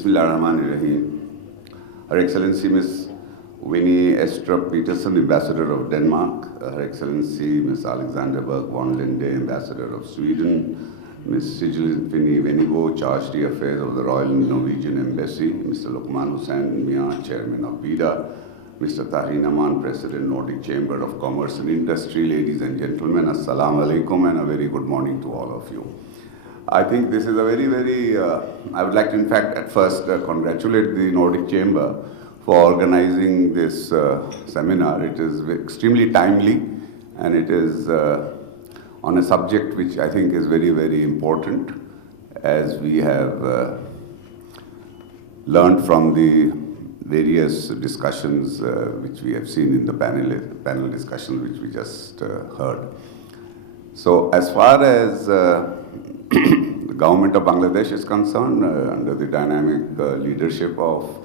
Bismillahirrahmanirrahim. Her Excellency Ms. Winnie Estrup Peterson, Ambassador of Denmark, Her Excellency Ms. Alexander Berg von Linde, Ambassador of Sweden, Ms. Sigil Fini Venigo, Charge d'Affaires of the Royal Norwegian Embassy, Mr. Luqman Hussain Mia, Chairman of BIDA, Mr. Tahir Rahman, President, Nordic Chamber of Commerce and Industry, ladies and gentlemen, Assalamu alaikum and a very good morning to all of you. I think this is a very, I would like to in fact at first congratulate the Nordic Chamber for organizing this seminar. It is extremely timely and it is on a subject which I think is very important, as we have learned from the various discussions which we have seen in the panel discussions which we just heard. So as far as the government of Bangladesh is concerned, under the dynamic leadership of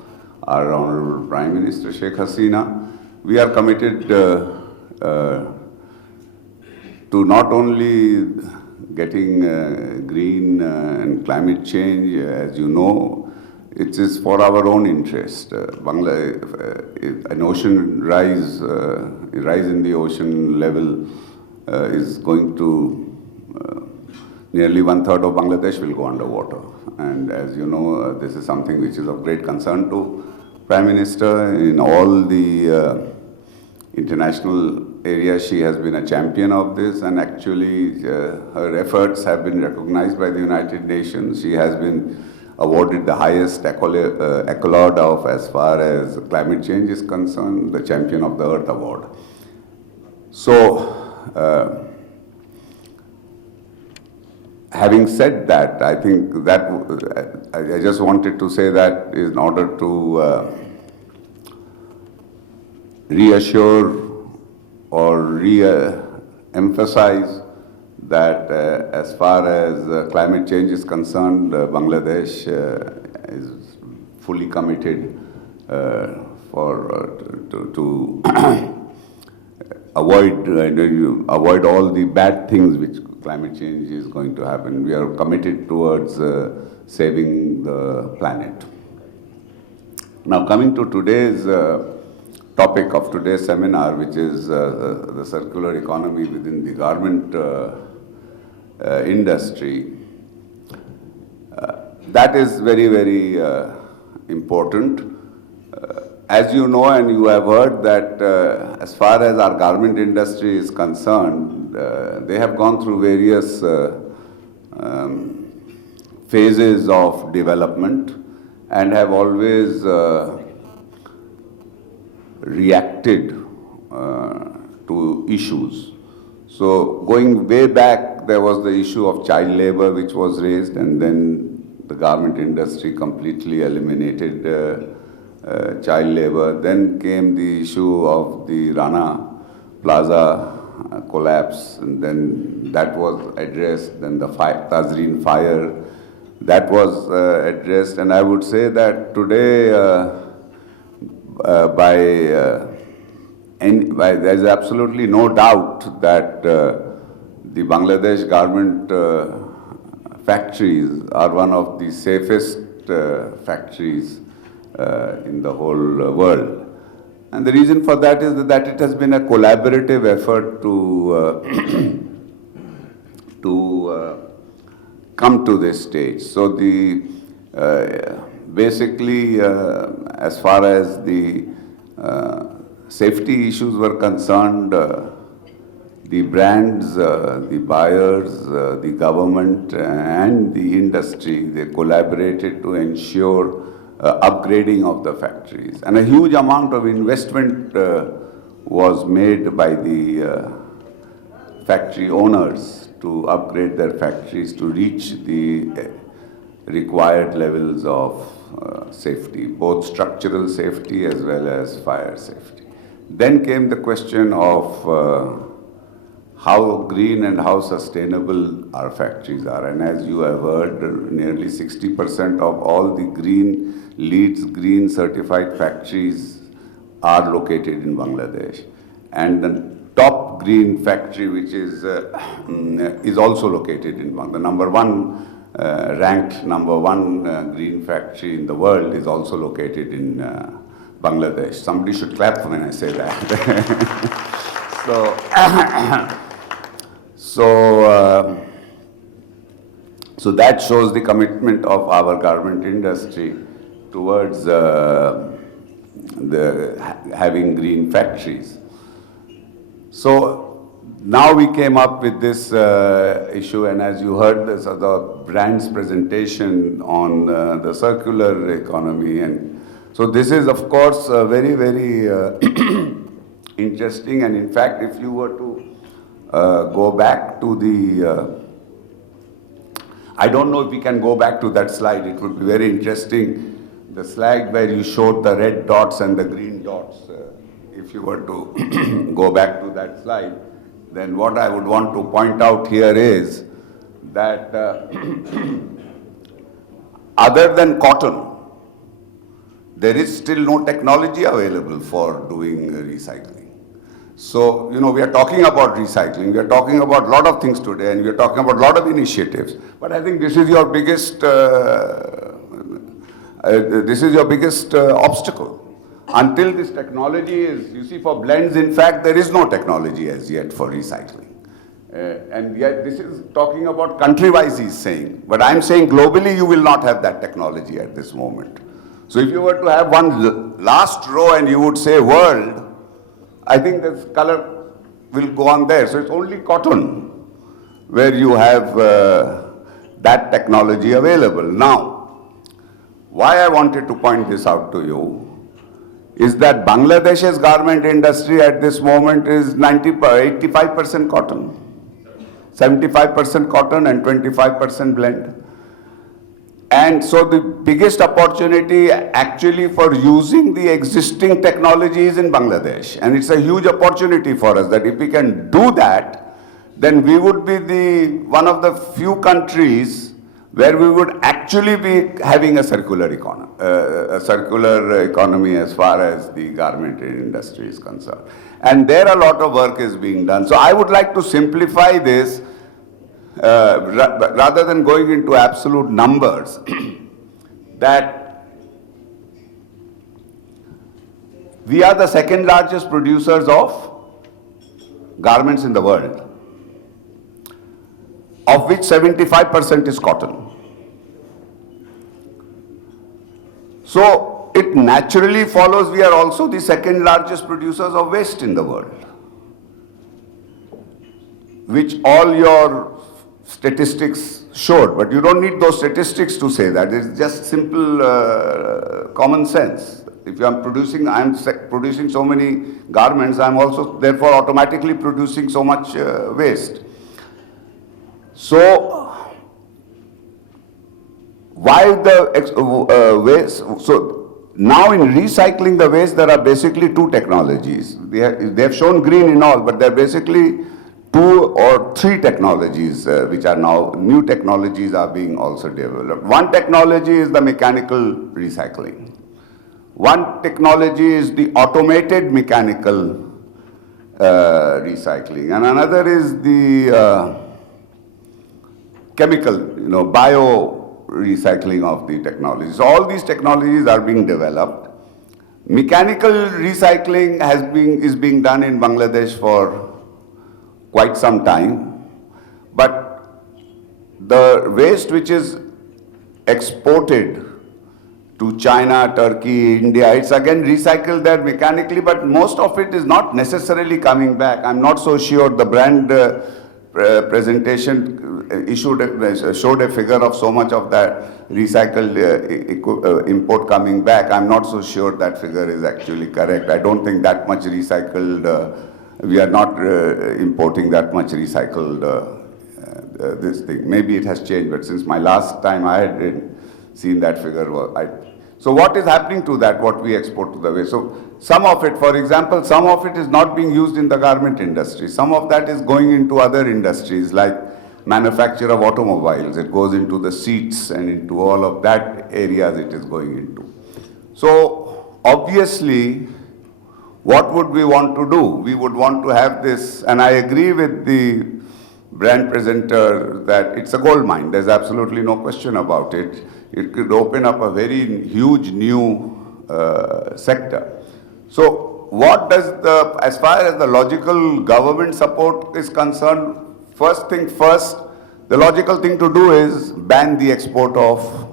our Honourable Prime Minister Sheikh Hasina, we are committed to not only getting green and climate change. As you know, it is for our own interest. An ocean rise in the ocean level is going to nearly 1/3 of Bangladesh will go underwater. And as you know, this is something which is of great concern to Prime Minister. In all the international areas, she has been a champion of this, and actually her efforts have been recognized by the United Nations. She has been awarded the highest accolade of, as far as climate change is concerned, the Champion of the Earth Award. So, having said that, I think that I just wanted to say that in order to reassure or re-emphasize that as far as climate change is concerned, Bangladesh is fully committed to avoid all the bad things which climate change is going to happen. We are committed towards saving the planet. Now, coming to today's topic of today's seminar, which is the circular economy within the garment industry, that is very important. As you know and you have heard that as far as our garment industry is concerned, they have gone through various phases of development and have always reacted to issues. So going way back, there was the issue of child labor which was raised, and then the garment industry completely eliminated child labor. Then came the issue of the Rana Plaza collapse, and then that was addressed. Then the Tazreen fire, that was addressed. And I would say that today, there is absolutely no doubt that the Bangladesh garment factories are one of the safest factories in the whole world. And the reason for that is that it has been a collaborative effort to come to this stage. So basically, as far as the safety issues were concerned, the brands, the buyers, the government and the industry, they collaborated to ensure upgrading of the factories. And a huge amount of investment was made by the factory owners to upgrade their factories to reach the required levels of safety, both structural safety as well as fire safety. Then came the question of how green and how sustainable our factories are. And as you have heard, nearly 60% of all the green certified factories are located in Bangladesh. And the top green factory, which is also located in Bangladesh. The number one ranked #1 green factory in the world, is also located in Bangladesh. Somebody should clap when I say that. So that shows the commitment of our garment industry towards having green factories. So now we came up with this issue, and as you heard the brand's presentation on the circular economy, and so this is of course very, very interesting. And in fact, if you were to go back to the, I don't know if we can go back to that slide, it would be very interesting, the slide where you showed the red dots and the green dots. If you were to go back to that slide, then what I would want to point out here is that other than cotton, there is still no technology available for doing recycling. So, you know, we are talking about recycling, we are talking about a lot of things today, and we are talking about a lot of initiatives. But I think this is your biggest, obstacle. Until this technology is, you see, for blends, in fact, there is no technology as yet for recycling. And yet this is talking about country-wise, he's saying. But I'm saying globally, you will not have that technology at this moment. So if you were to have one last row and you would say world, I think this color will go on there. So it's only cotton where you have that technology available. Now, why I wanted to point this out to you is that Bangladesh's garment industry at this moment is 85% cotton, 75% cotton and 25% blend. And so the biggest opportunity actually for using the existing technology is in Bangladesh. And it's a huge opportunity for us that if we can do that, then we would be one of the few countries where we would actually be having a circular economy as far as the garment industry is concerned. And there a lot of work is being done. So I would like to simplify this rather than going into absolute numbers, that we are the second largest producers of garments in the world, of which 75% is cotton. So it naturally follows we are also the second largest producers of waste in the world, which all your statistics showed, but you don't need those statistics to say that. It's just simple common sense. If I'm producing so many garments, I'm also therefore automatically producing so much waste. So why the waste? So now in recycling the waste, there are basically two technologies. They have shown green in all, but they're basically 2 or 3 technologies which are now, new technologies are being also developed. One technology is the mechanical recycling. One technology is the automated mechanical recycling. And another is the chemical, bio recycling of the technologies. So all these technologies are being developed. Mechanical recycling is being done in Bangladesh for quite some time, but the waste which is exported to China, Turkey, India, it's again recycled there mechanically, but most of it is not necessarily coming back. I'm not so sure. The brand presentation showed a figure of so much of that recycled import coming back. I'm not so sure that figure is actually correct. I don't think that much recycled, we are not importing that much recycled this thing. Maybe it has changed, but since my last time I had seen that figure. So what is happening to that, what we export to the waste? So some of it, for example, some of it is not being used in the garment industry. Some of that is going into other industries like manufacture of automobiles. It goes into the seats and into all of that areas it is going into. So obviously, what would we want to do? We would want to have this, and I agree with brand presenter that it's a gold mine. There's absolutely no question about it. It could open up a very huge new sector. So what does as far as the logical government support is concerned, first thing first, the logical thing to do is ban the export of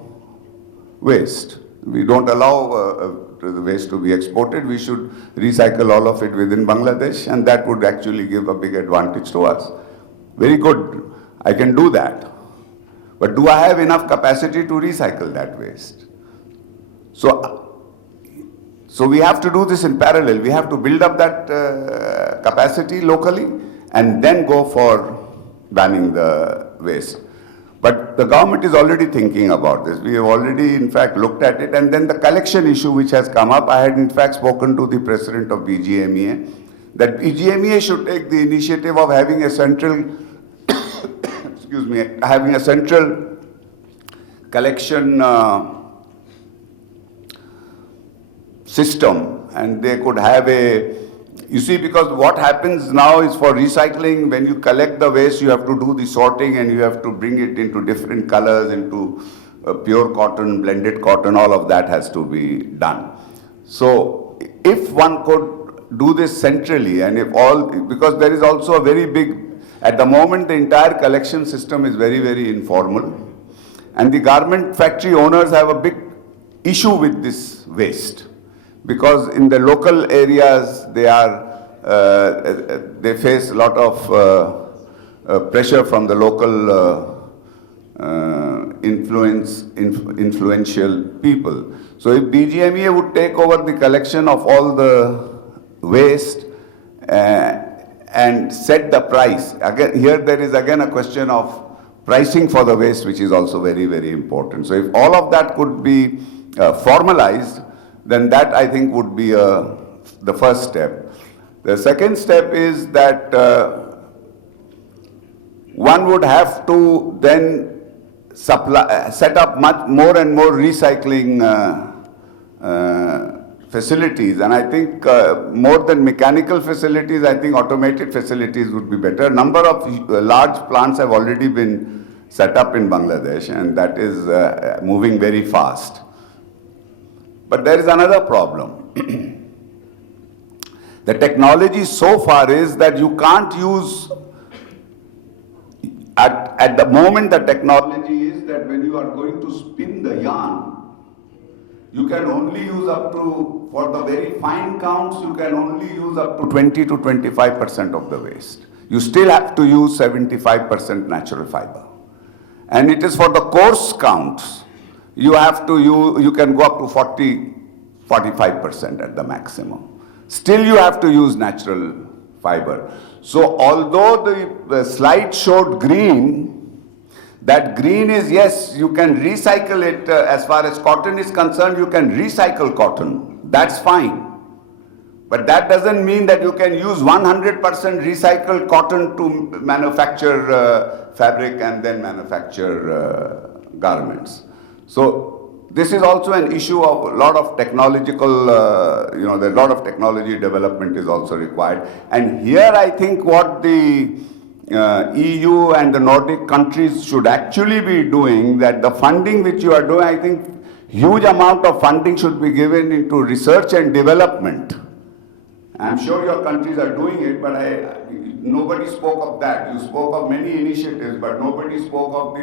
waste. We don't allow the waste to be exported. We should recycle all of it within Bangladesh, and that would actually give a big advantage to us. Very good. I can do that. But do I have enough capacity to recycle that waste? So we have to do this in parallel. We have to build up that capacity locally and then go for banning the waste. But the government is already thinking about this. We have already, in fact, looked at it. And then the collection issue which has come up, I had, in fact, spoken to the president of BGMEA, that BGMEA should take the initiative of having a central, excuse me, having a central collection system. And they could have a, you see, because what happens now is for recycling, when you collect the waste, you have to do the sorting and you have to bring it into different colors, into pure cotton, blended cotton, all of that has to be done. So if one could do this centrally, and if all, because there is also a very big, at the moment the entire collection system is very, very informal. And the garment factory owners have a big issue with this waste. Because in the local areas, they face a lot of pressure from the local influential people. So if BGMEA would take over the collection of all the waste and set the price, again, here there is again a question of pricing for the waste, which is also very, very important. So if all of that could be formalized, then that I think would be the first step. The second step is that one would have to then set up much more and more recycling facilities. And I think more than mechanical facilities, I think automated facilities would be better. A number of large plants have already been set up in Bangladesh, and that is moving very fast. But there is another problem. The technology so far is that you can't use, at the moment the technology is that when you are going to spin the yarn, you can only use up to, for the very fine counts, you can only use up to 20 to 25% of the waste. You still have to use 75% natural fiber. And it is for the coarse counts. You have to you can go up to 45% at the maximum. Still you have to use natural fiber. So although the slide showed green, that green is, yes, you can recycle it. As far as cotton is concerned, you can recycle cotton. That's fine. But that doesn't mean that you can use 100% recycled cotton to manufacture fabric and then manufacture garments. So this is also an issue of a lot of technological, a lot of technology development is also required. And here I think what the EU and the Nordic countries should actually be doing, that the funding which you are doing, I think huge amount of funding should be given into research and development. I'm sure your countries are doing it, but nobody spoke of that. You spoke of many initiatives, but nobody spoke of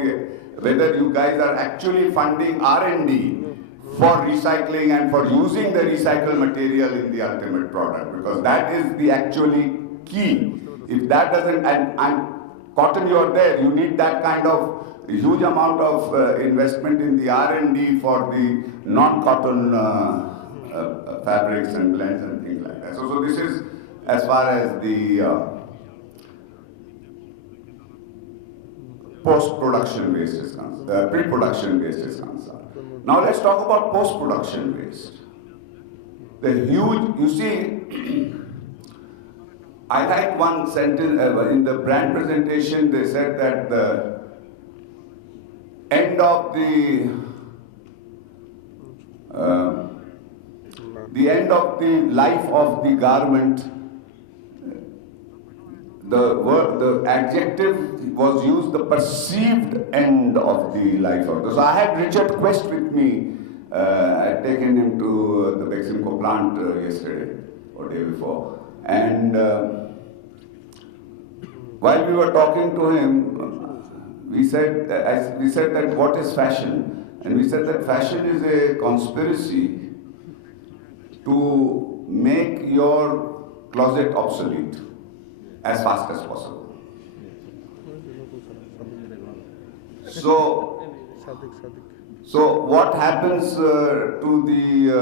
whether you guys are actually funding R&D for recycling and for using the recycled material in the ultimate product, because that is the actually key. If that doesn't, and cotton, you're there, you need that kind of huge amount of investment in the R&D for the non-cotton fabrics and blends and things like that. So this is as far as the post-production waste is concerned, pre-production waste is concerned. Now let's talk about post-production waste. The huge, you see, I like one sentence in the brand presentation. They said that the end of the life of the garment, the adjective was used, the perceived end of the life of the. So I had Richard Quest with me. I had taken him to the Beximco plant yesterday or day before, and while we were talking to him, we said that what is fashion, and we said that fashion is a conspiracy to make your closet obsolete as fast as possible. So what happens to the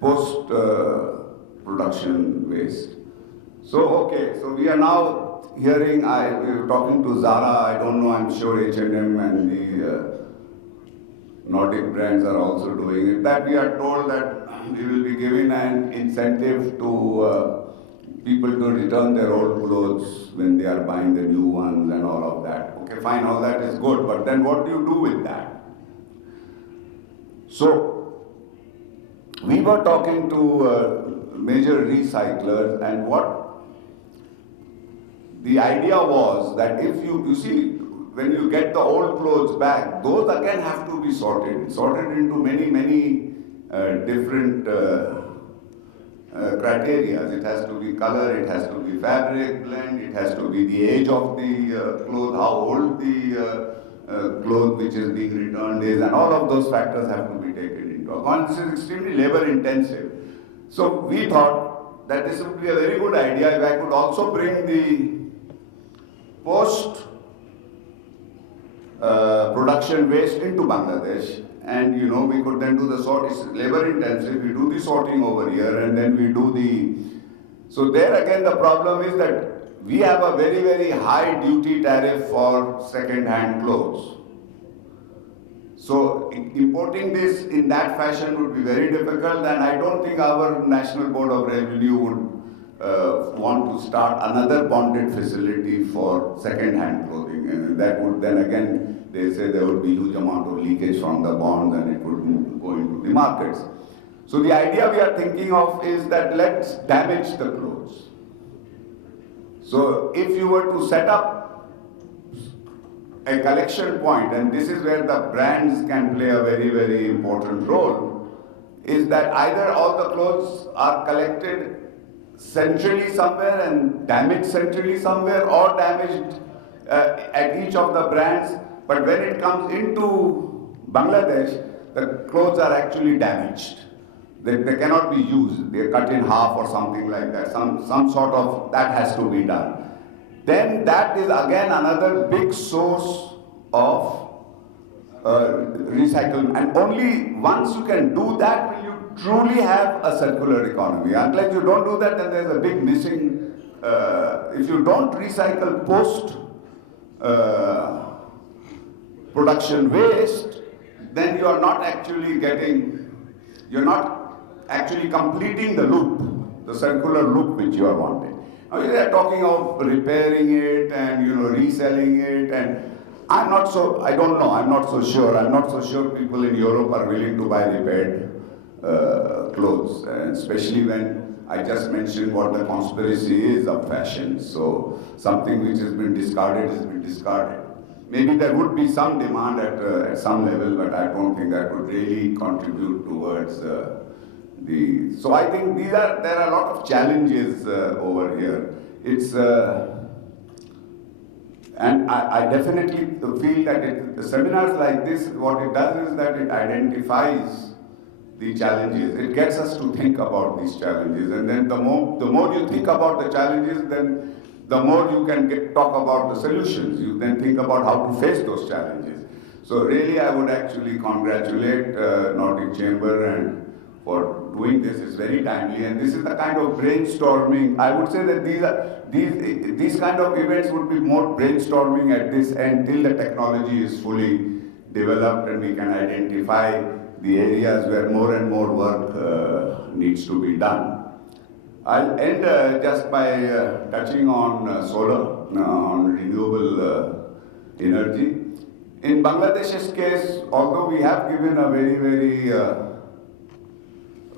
post-production waste? So we are now hearing, we were talking to Zara, I don't know, I'm sure H&M and the Nordic brands are also doing it, that we are told that we will be giving an incentive to people to return their old clothes when they are buying the new ones and all of that. Okay, fine, all that is good, but then what do you do with that? So, we were talking to major recyclers, and what the idea was that if you see, when you get the old clothes back, those again have to be sorted into many different criteria. It has to be color, it has to be fabric blend, it has to be the age of the cloth, how old the cloth which is being returned is, and all of those factors have to be taken into account. This is extremely labor intensive. So we thought that this would be a very good idea if I could also bring the post production waste into Bangladesh, and we could then do the sort. It's labor intensive. We do the sorting over here, and then we do the. So there again, the problem is that we have a very high duty tariff for second-hand clothes. So importing this in that fashion would be very difficult, and I don't think our National Board of Revenue would want to start another bonded facility for second-hand clothing. And that would then again, they say there would be huge amount of leakage from the bonds and it would go into the markets. So the idea we are thinking of is that let's damage the clothes. So if you were to set up a collection point, and this is where the brands can play a very important role, is that either all the clothes are collected centrally somewhere and damaged centrally somewhere, or damaged at each of the brands, but when it comes into Bangladesh, the clothes are actually damaged. They cannot be used. They are cut in half or something like that. Some sort of, that has to be done. Then that is again another big source of recycling. And only once you can do that will you truly have a circular economy. Unless you don't do that, then there's a big missing. If you don't recycle post production waste, then you are not actually you're not actually completing the loop, the circular loop which you are wanting. Now they are talking of repairing it and reselling it, and I'm not so sure. I'm not so sure people in Europe are willing to buy repaired clothes, and especially when I just mentioned what the conspiracy is of fashion. So something which has been discarded has been discarded. Maybe there would be some demand at some level, but I don't think that would really contribute towards So I think there are a lot of challenges over here. And I definitely feel that seminars like this, what it does is that it identifies the challenges. It gets us to think about these challenges, and then the more you think about the challenges, then the more you can talk about the solutions. You then think about how to face those challenges. So really, I would actually congratulate Nordic Chamber and for doing this. Is very timely, and this is the kind of brainstorming. I would say that these kind of events would be more brainstorming at this end till the technology is fully developed and we can identify the areas where more and more work needs to be done. I'll end just by touching on solar, on renewable energy. In Bangladesh's case, although we have given a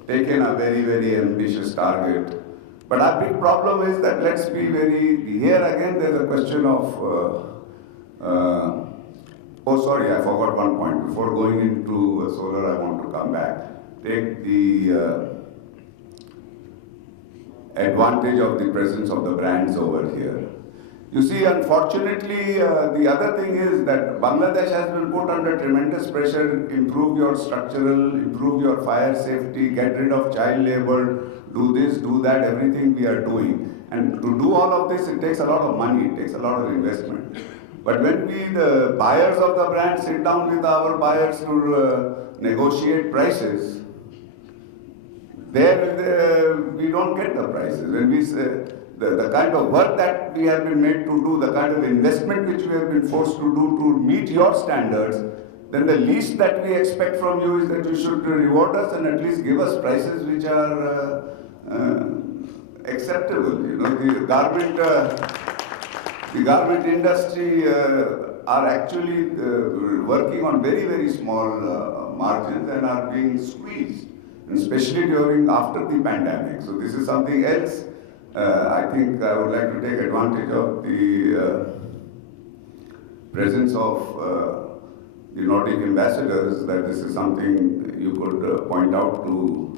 taken a very ambitious target But our big problem is that, let's be very, here again there's a question of, oh sorry, I forgot one point. Before going into solar, I want to come back. Take the advantage of the presence of the brands over here. You see, unfortunately, the other thing is that Bangladesh has been put under tremendous pressure, improve your structural, improve your fire safety, get rid of child labor, do this, do that, everything we are doing. And to do all of this, it takes a lot of money, it takes a lot of investment. But when we, the buyers of the brand, sit down with our buyers to negotiate prices, there we don't get the prices. When we say, the kind of work that we have been made to do, the kind of investment which we have been forced to do to meet your standards, then the least that we expect from you is that you should reward us and at least give us prices which are acceptable. You know, the garment industry are actually working on very, very small margins and are being squeezed, especially after the pandemic. So this is something else. I think I would like to take advantage of the presence of the Nordic ambassadors, that this is something you could point out to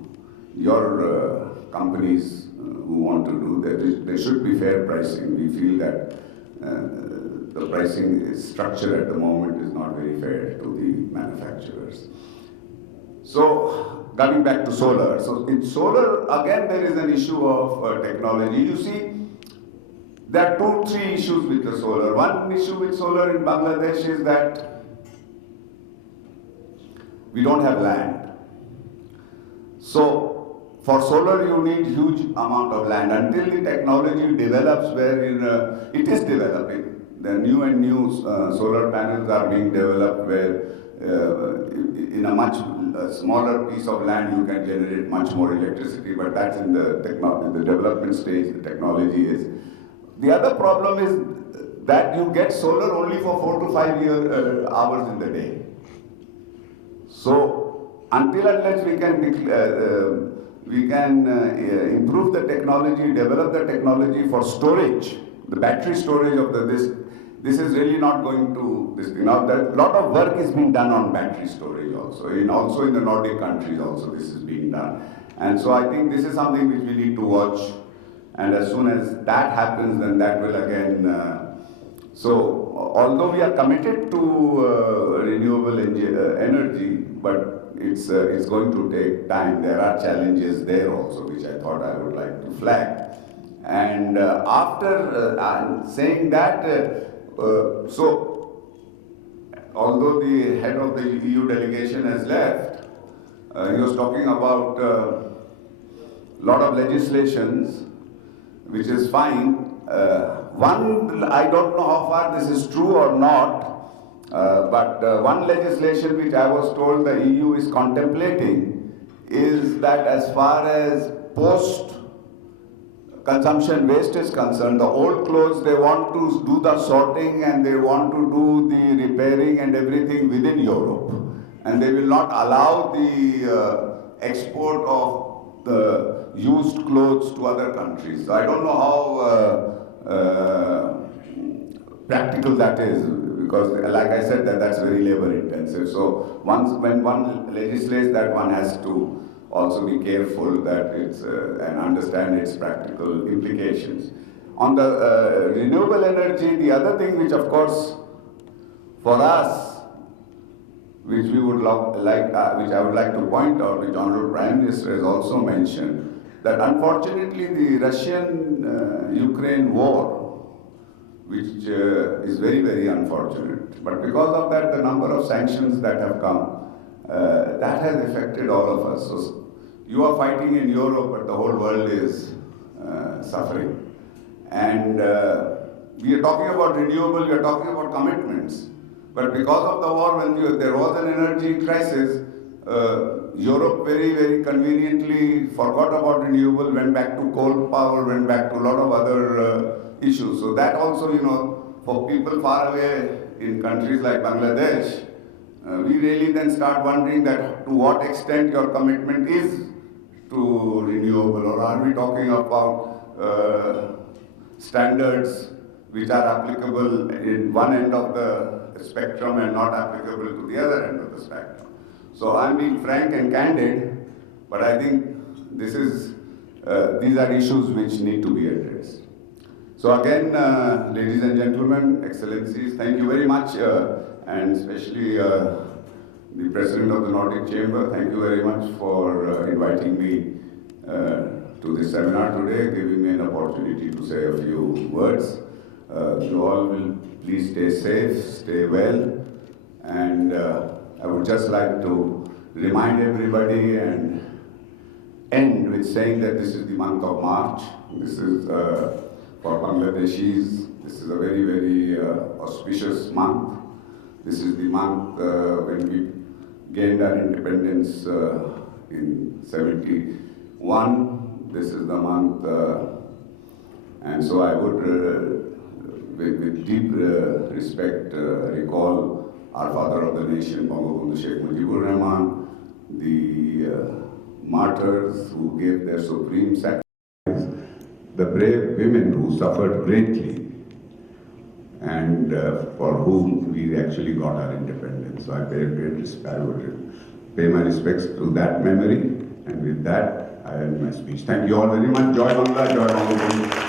your companies who want to do, that there should be fair pricing. We feel that the pricing structure at the moment is not very fair to the manufacturers. So, coming back to solar. So in solar, again, there is an issue of technology. You see, there are three issues with the solar. One issue with solar in Bangladesh is that we don't have land. So for solar, you need huge amount of land. Until the technology develops, wherein it is developing. The new and new solar panels are being developed where in a much smaller piece of land you can generate much more electricity, but that's in the development stage, the technology is. The other problem is that you get solar only for 4 to 5 hours in the day. So until unless we can improve the technology, develop the technology for storage, the battery storage of this is really not going to this thing. Now, a lot of work is being done on battery storage also. Also in the Nordic countries also this is being done. And so I think this is something which we need to watch. And as soon as that happens, then that will again. So although we are committed to renewable energy, but it's going to take time. There are challenges there also, which I thought I would like to flag. And after saying that. So, although the head of the EU delegation has left, he was talking about a lot of legislations, which is fine. One, I don't know how far this is true or not, but one legislation which I was told the EU is contemplating is that as far as post-consumption waste is concerned, the old clothes, they want to do the sorting and they want to do the repairing and everything within Europe. And they will not allow the export of the used clothes to other countries. So I don't know how practical that is, because like I said, that's very labor intensive. So when one legislates that, one has to also be careful that it's and understand its practical implications. On the renewable energy, the other thing which of course for us, which we would which I would like to point out, which Honourable Prime Minister has also mentioned, that unfortunately the Russian-Ukraine war, which is very, very unfortunate, but because of that, the number of sanctions that have come, that has affected all of us. So you are fighting in Europe, but the whole world is suffering. And we are talking about renewable, we are talking about commitments. But because of the war, when there was an energy crisis, Europe very, very conveniently forgot about renewable, went back to coal power, went back to a lot of other issues. So that also, for people far away in countries like Bangladesh, we really then start wondering that to what extent your commitment is to renewable, or are we talking about standards which are applicable in one end of the spectrum and not applicable to the other end of the spectrum? So I'm being frank and candid, but I think these are issues which need to be addressed. So again, ladies and gentlemen, excellencies, thank you very much, and especially the President of the Nordic Chamber, thank you very much for inviting me to this seminar today, giving me an opportunity to say a few words. You all will please stay safe, stay well, and I would just like to remind everybody and end with saying that this is the month of March. This is for Bangladeshis, this is a very, very auspicious month. This is the month when we gained our independence in 71. This is the month, and so I would, with deep respect, recall our father of the nation, Bangabandhu Sheikh Mujibur Rahman, the martyrs who gave their supreme sacrifice, the brave women who suffered greatly, and for whom we actually got our independence. So I pay great respect. I would pay my respects to that memory, and with that, I end my speech. Thank you all very much. Joy Bangla, Joy Bangla.